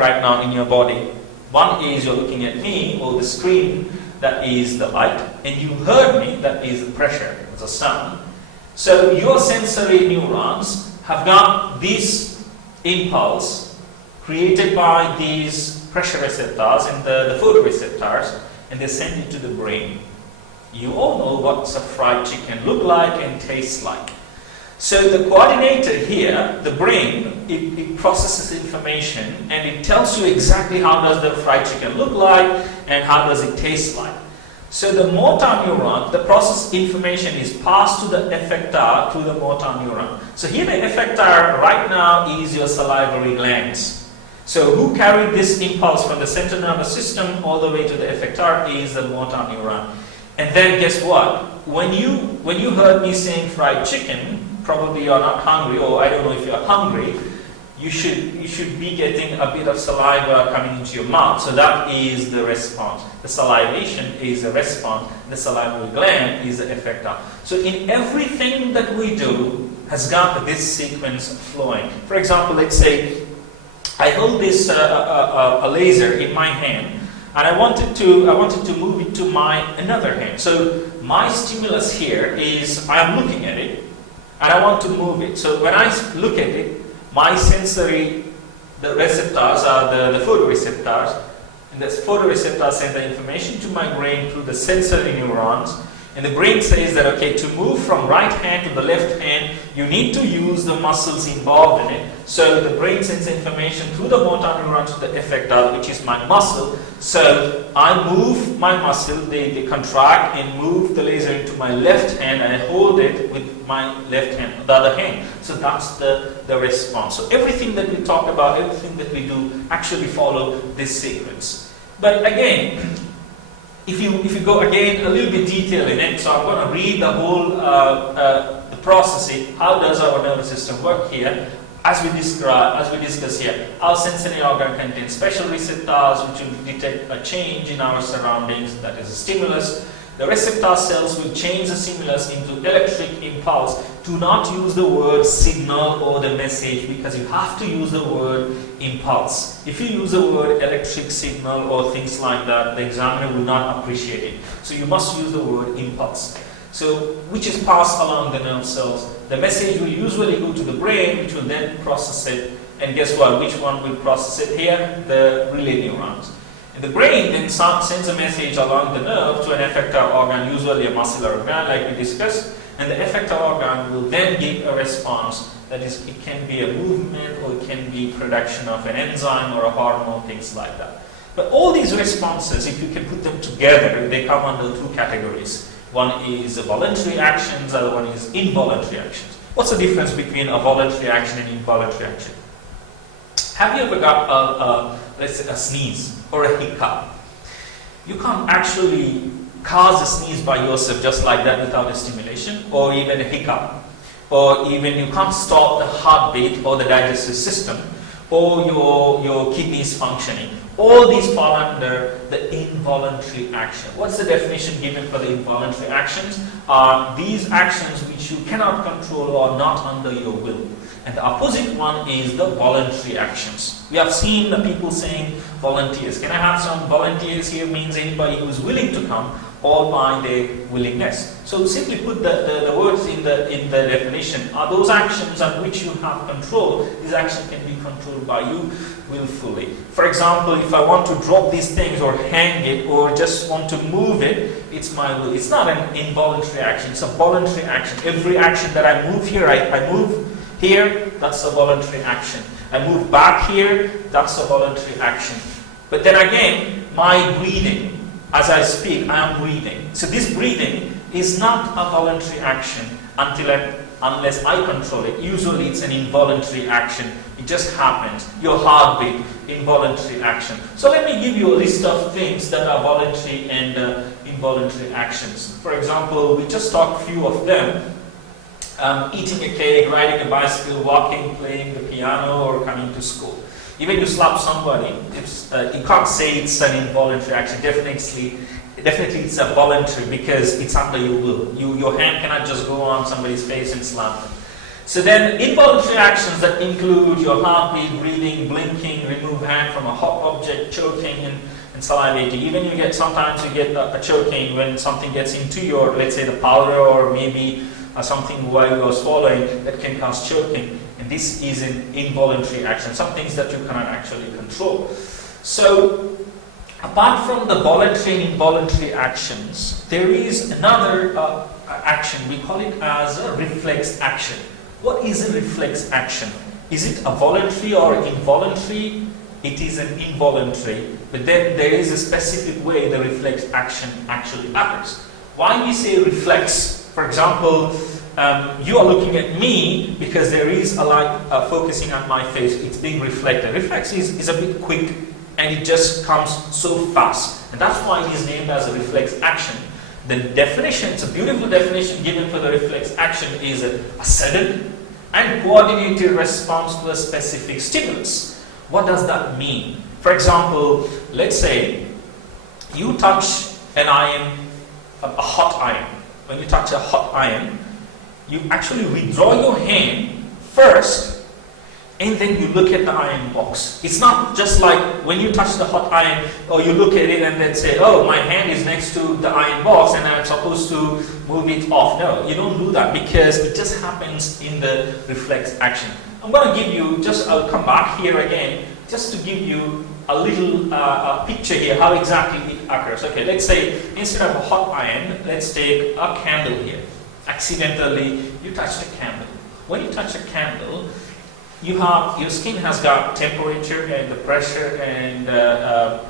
right now in your body. One is you're looking at me or the screen, that is the light, and you heard me, that is the pressure, the sound. So your sensory neurons have got this impulse created by these pressure receptors and the photoreceptors, and they send it to the brain. You all know what a fried chicken look like and tastes like. So the coordinator here, the brain, it processes information and it tells you exactly how does the fried chicken look like and how does it taste like. So the motor neuron, the process information is passed to the effector through the motor neuron. So here the effector right now is your salivary glands. So who carried this impulse from the central nervous system all the way to the effector is the motor neuron. And then guess what? When you heard me saying fried chicken, probably you're not hungry, or I don't know if you're hungry, you should be getting a bit of saliva coming into your mouth. So that is the response. The salivation is the response. The salivary gland is the effector. So in everything that we do has got this sequence flowing. For example, let's say I hold this a laser in my hand, and I wanted to move it to my another hand. So my stimulus here is I am looking at it, and I want to move it. So when I look at it, my sensory, the receptors are the photoreceptors, and the photoreceptors send the information to my brain through the sensory neurons, and the brain says that, okay, to move from right hand to the left hand, you need to use the muscles involved in it. So the brain sends information through the motor neuron to the effector, which is my muscle. So I move my muscle, they contract and move the laser into my left hand, and I hold it with my left hand, the other hand. So that's the response. So everything that we talk about, everything that we do actually follow this sequence. But again, if you go again a little bit detail in it, so I'm going to read the whole the processing. How does our nervous system work here? As we discuss here, our sensory organ contains special receptors which will detect a change in our surroundings, that is a stimulus. The receptor cells will change the stimulus into electric impulse. Do not use the word signal or the message, because you have to use the word impulse. If you use the word electric signal or things like that, the examiner will not appreciate it. So you must use the word impulse. So which is passed along the nerve cells. The message will usually go to the brain, which will then process it. And guess what? Which one will process it here? The relay neurons. And the brain then sends a message along the nerve to an effector organ, usually a muscular organ like we discussed. And the effector organ will then give a response. That is, it can be a movement, or it can be production of an enzyme or a hormone, things like that. But all these responses, if you can put them together, they come under two categories. One is voluntary actions, the other one is involuntary actions. What's the difference between a voluntary action and involuntary action? Have you ever got let's say a sneeze or a hiccup? You can't actually cause a sneeze by yourself just like that without a stimulation, or even a hiccup, or even you can't stop the heartbeat or the digestive system, or your kidneys functioning. All these fall under the involuntary action. What's the definition given for the involuntary actions? These actions which you cannot control or not under your will. And the opposite one is the voluntary actions. We have seen the people saying volunteers. Can I have some volunteers here? Means anybody who is willing to come, all by their willingness. So simply put the words in the definition are those actions on which you have control. These actions can be controlled by you willfully. For example, if I want to drop these things or hang it or just want to move it, it's my will. It's not an involuntary action, it's a voluntary action. Every action that I move here, I move here, that's a voluntary action. I move back here, that's a voluntary action. But then again, my breathing, as I speak, I am breathing. So this breathing is not a voluntary action unless I control it. Usually it's an involuntary action. It just happens. Your heartbeat, involuntary action. So let me give you a list of things that are voluntary and involuntary actions. For example, we just talked a few of them. Eating a cake, riding a bicycle, walking, playing the piano, or coming to school. Even you slap somebody, you can't say it's an involuntary action. Definitely it's a voluntary, because it's under your will. Your hand cannot just go on somebody's face and slap them. So then involuntary actions that include your heartbeat, breathing, blinking, remove hand from a hot object choking and salivating. Even sometimes you get a choking when something gets into your, let's say, the powder or maybe something while you are swallowing, that can cause choking. And this is an involuntary action, some things that you cannot actually control. So apart from the voluntary and involuntary actions, there is another action. We call it as a reflex action. What is a reflex action? Is it a voluntary or involuntary? It is an involuntary, but then there is a specific way the reflex action actually occurs. Why we say reflex? For example, you are looking at me because there is a light focusing on my face. It's being reflected. Reflex is a bit quick and it just comes so fast. And that's why it is named as a reflex action. The definition, it's a beautiful definition given for the reflex action, is a sudden and coordinated response to a specific stimulus. What does that mean? For example, let's say you touch an iron, a hot iron. When you touch a hot iron, you actually withdraw your hand first and then you look at the iron box. It's not just like when you touch the hot iron or you look at it and then say, oh, my hand is next to the iron box and I'm supposed to move it off. No, you don't do that because it just happens in the reflex action. I'm going to give you, I'll come back here again, just to give you a little picture here, how exactly it occurs. Okay, let's say instead of a hot iron, let's take a candle here. Accidentally, you touch the candle. When you touch a candle, your skin has got temperature and the pressure and the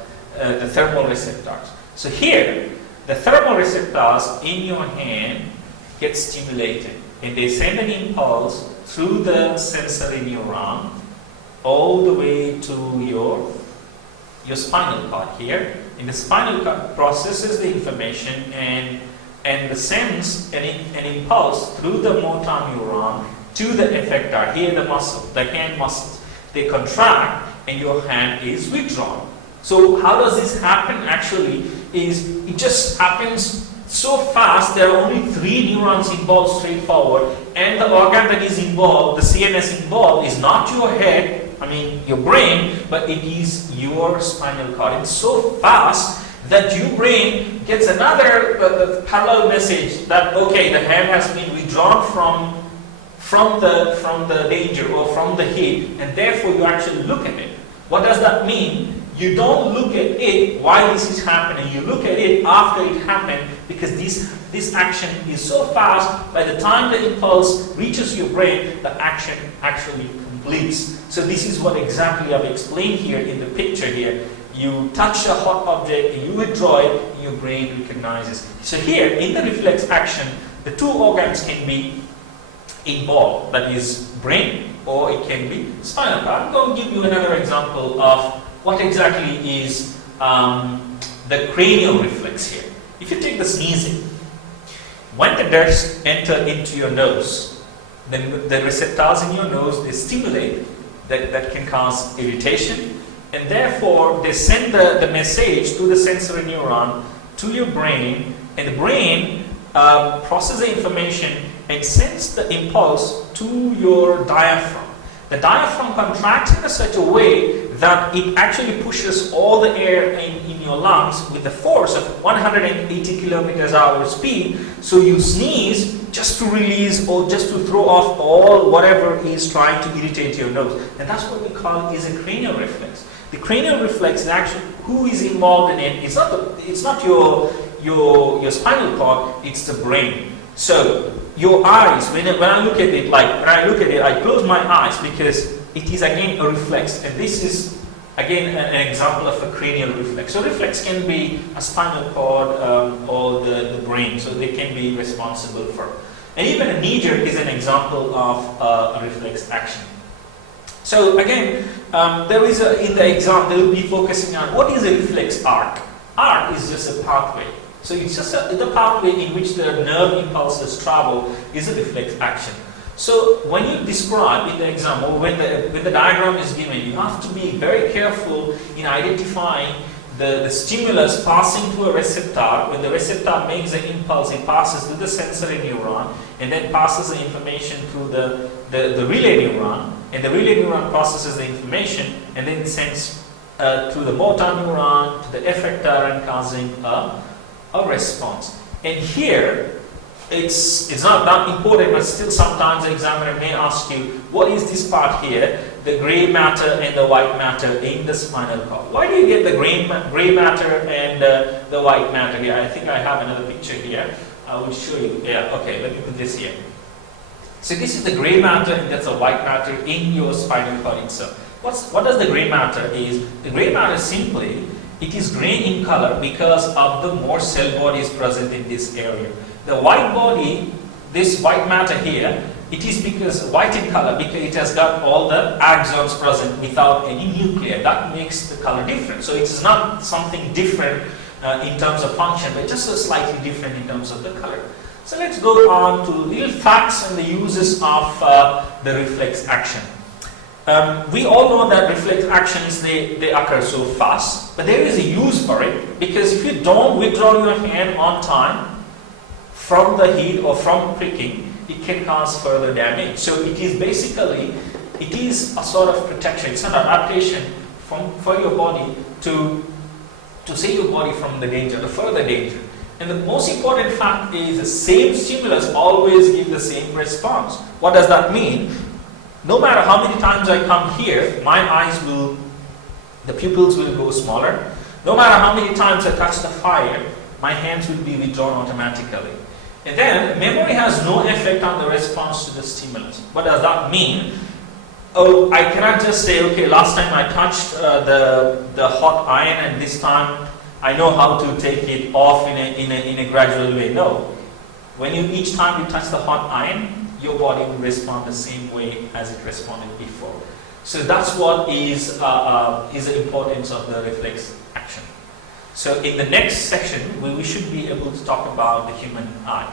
thermoreceptors. So here, the thermoreceptors in your hand get stimulated and they send an impulse through the sensory neuron all the way to your spinal cord here. And the spinal cord processes the information and sends an impulse through the motor neuron to the effector. Here the muscle, the hand muscles, they contract and your hand is withdrawn. So how does this happen actually it just happens so fast. There are only 3 neurons involved straightforward, and the organ that is involved, the CNS involved, is not your head, your brain, but it is your spinal cord. It's so fast that your brain gets another parallel message that, okay, the hand has been withdrawn from the danger or from the heat, and therefore you actually look at it. What does that mean? You don't look at it while this is happening. You look at it after it happened, because this action is so fast. By the time the impulse reaches your brain, the action actually completes. So this is what exactly I've explained here in the picture here. You touch a hot object, and you withdraw it, and your brain recognizes. So here, in the reflex action, the 2 organs can be involved, that is brain, or it can be spinal cord. I'm going to give you another example of what exactly is the cranial reflex here. If you take the sneezing, when the dust enters into your nose, then the receptors in your nose, they stimulate, that can cause irritation, and therefore they send the message to the sensory neuron to your brain, and the brain processes the information and sends the impulse to your diaphragm. The diaphragm contracts in such a way that it actually pushes all the air in your lungs with the force of 180 kilometers per hour speed. So you sneeze just to release or just to throw off all whatever is trying to irritate your nose. And that's what we call is a cranial reflex. The cranial reflex is actually who is involved in it. It's not your spinal cord, it's the brain. So your eyes, when I look at it, I close my eyes because it is again a reflex, and this is again an example of a cranial reflex. So reflex can be a spinal cord or the brain, so they can be responsible for. And even a knee jerk is an example of a reflex action. So again, in the exam, they will be focusing on what is a reflex arc. Arc is just a pathway. So it's just the pathway in which the nerve impulses travel is a reflex action. So when you describe in the exam, or when the diagram is given, you have to be very careful in identifying the stimulus passing to a receptor. When the receptor makes the impulse, it passes to the sensory neuron and then passes the information through the relay neuron, and the relay neuron processes the information and then sends through the motor neuron to the effector and causing a response. And here, it's not that important, but still sometimes the examiner may ask you, what is this part here, the grey matter and the white matter in the spinal cord? Why do you get the grey matter and the white matter here? I think I have another picture here. I will show you. Yeah, okay, let me put this here. So this is the grey matter and that's the white matter in your spinal cord itself. What does the grey matter is? The grey matter simply, it is grey in color because of the more cell bodies present in this area. The white body, this white matter here, it is because white in color because it has got all the axons present without any nuclei. That makes the color different. So it is not something different in terms of function, but just slightly different in terms of the color. So let's go on to little facts and the uses of the reflex action. We all know that reflex actions, they occur so fast, but there is a use for it, because if you don't withdraw your hand on time from the heat or from pricking, it can cause further damage. So it is basically, it is a sort of protection, it's an adaptation for your body to save your body from the danger, the further danger. And the most important fact is the same stimulus always gives the same response. What does that mean? No matter how many times I come here, my eyes will, the pupils will go smaller. No matter how many times I touch the fire, my hands will be withdrawn automatically. And then memory has no effect on the response to the stimulus. What does that mean? Oh, I cannot just say, okay, last time I touched the hot iron and this time I know how to take it off in a gradual way. No. When each time you touch the hot iron, your body will respond the same way as it responded before. So that's what is the importance of the reflex action. So in the next section, we should be able to talk about the human eye.